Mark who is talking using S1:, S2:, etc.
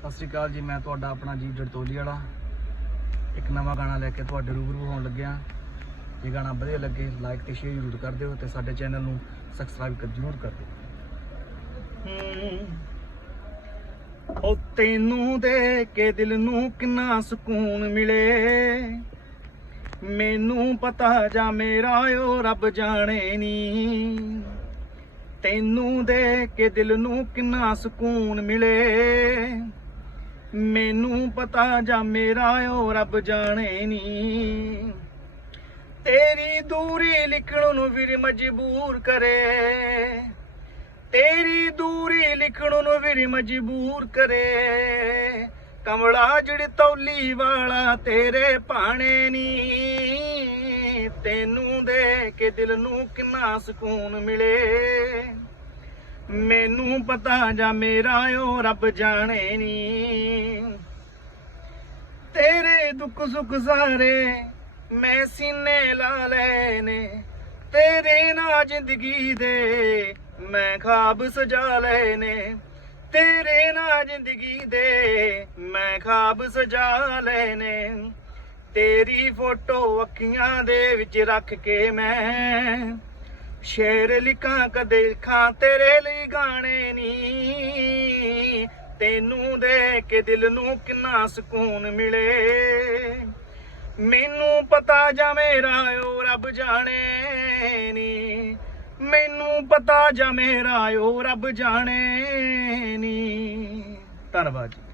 S1: ਸਤਿ ਸ਼੍ਰੀ ਅਕਾਲ ਜੀ, ਮੈਂ ਤੁਹਾਡਾ ਆਪਣਾ ਜੀ ਜੜਤੋਲੀ ਵਾਲਾ। ਇੱਕ ਨਵਾਂ ਗਾਣਾ ਲੈ ਕੇ ਤੁਹਾਡੇ ਰੂਬਰੂ ਹੋਣ ਲੱਗਿਆ। ਜੇ ਗਾਣਾ ਵਧੀਆ ਲੱਗੇ ਲਾਈਕ ਤੇ ਸ਼ੇਅਰ ਜ਼ਰੂਰ ਕਰ ਦਿਓ ਤੇ ਸਾਡੇ ਚੈਨਲ ਨੂੰ ਸਬਸਕ੍ਰਾਈਬ ਕਰ ਜ਼ਰੂਰ ਕਰ ਦਿਓ। ਉਹ ਤੈਨੂੰ ਦੇ ਕੇ ਦਿਲ ਨੂੰ ਕਿੰਨਾ ਸਕੂਨ ਮਿਲੇ। ਮੈਨੂੰ ਪਤਾ ਜਾ ਮੇਰਾ ਓ ਰੱਬ ਜਾਣੇ ਨੀ। ਤੈਨੂੰ ਦੇ ਕੇ ਦਿਲ ਨੂੰ ਕਿੰਨਾ ਸਕੂਨ ਮਿਲੇ। ਮੈਨੂੰ ਪਤਾ ਜਾਂ ਮੇਰਾ ਓ ਰੱਬ ਜਾਣੇ ਨੀ। ਤੇਰੀ ਦੂਰੀ ਲਿਖਣ ਨੂੰ ਵੀਰ ਮਜਬੂਰ ਕਰੇ। ਤੇਰੀ ਦੂਰੀ ਲਿਖਣ ਨੂੰ ਵੀਰ ਮਜਬੂਰ ਕਰੇ। ਕਮਲਾ ਜਿਹੜੀ ਤੌਲੀ ਵਾਲਾ ਤੇਰੇ ਭਾਣੇ ਨੀ। ਤੈਨੂੰ ਦੇ ਕੇ ਦਿਲ ਨੂੰ ਕਿੰਨਾ ਸਕੂਨ ਮਿਲੇ। ਮੈਨੂੰ ਪਤਾ ਜਾਂ ਮੇਰਾ ਓ ਰੱਬ ਜਾਣੇ ਨੀ। ਤੇਰੇ ਦੁੱਖ ਸੁੱਖ ਸਾਰੇ ਮੈਂ ਸੀਨੇ ਲਾ ਲਏ ਨੇ। ਤੇਰੇ ਨਾਲ ਜ਼ਿੰਦਗੀ ਦੇ ਮੈਂ ਖਾਬ ਸਜਾ ਲਏ ਨੇ। ਤੇਰੇ ਨਾਲ ਜ਼ਿੰਦਗੀ ਦੇ ਮੈਂ ਖਾਬ ਸਜਾ ਲਏ ਨੇ। ਤੇਰੀ ਫੋਟੋ ਅੱਖੀਆਂ ਦੇ ਵਿੱਚ ਰੱਖ ਕੇ ਮੈਂ ਸ਼ੇਰ ਲਿਖਾਂ ਕਦੇ ਖਾਂ ਤੇਰੇ ਲਈ ਗਾਣੇ ਨੀ। ਤੈਨੂੰ ਦੇਖ ਕੇ ਦਿਲ ਨੂੰ ਕਿੰਨਾ ਸਕੂਨ ਮਿਲੇ। ਮੈਨੂੰ ਪਤਾ ਜਾਂ ਮੇਰਾ ਓ ਰੱਬ ਜਾਣੇ ਨੀ। ਮੈਨੂੰ ਪਤਾ ਜਾਂ ਮੇਰਾ ਓ ਰੱਬ ਜਾਣੇ ਨੀ। ਧੰਨਵਾਦ ਜੀ।